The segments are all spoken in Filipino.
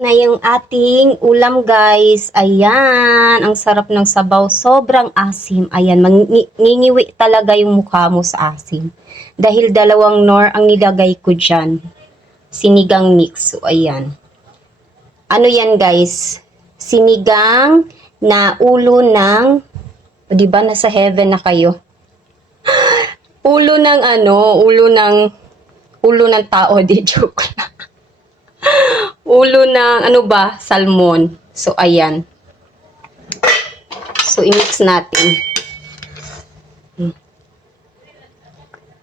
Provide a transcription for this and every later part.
Na yung ating ulam guys. Ayan, ang sarap ng sabaw. Sobrang asim. Ayan, mangingiwi talaga yung mukha mo sa asim. Dahil dalawang nor ang nilagay ko dyan. Sinigang mix. So, ayan. Ano yan guys? Sinigang na ulo ng, o diba nasa heaven na kayo? Ulo ng ano, ulo ng tao, di joke lang. Ulo ng, ano ba, salmon. So, ayan. So, i-mix natin.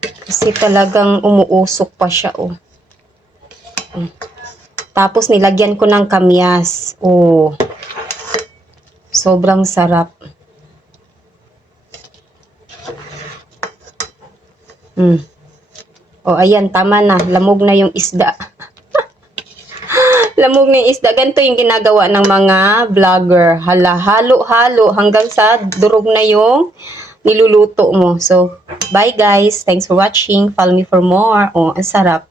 Kasi talagang umuusok pa siya, oh. Tapos, nilagyan ko ng kamyas. Oh. Sobrang sarap. Oh, ayan, tama na. Lamog na yung isda. Lamog na yung isda. Ganito yung ginagawa ng mga vlogger. Halo-halo hanggang sa durog na yung niluluto mo. So, bye guys. Thanks for watching. Follow me for more. Oh, ang sarap.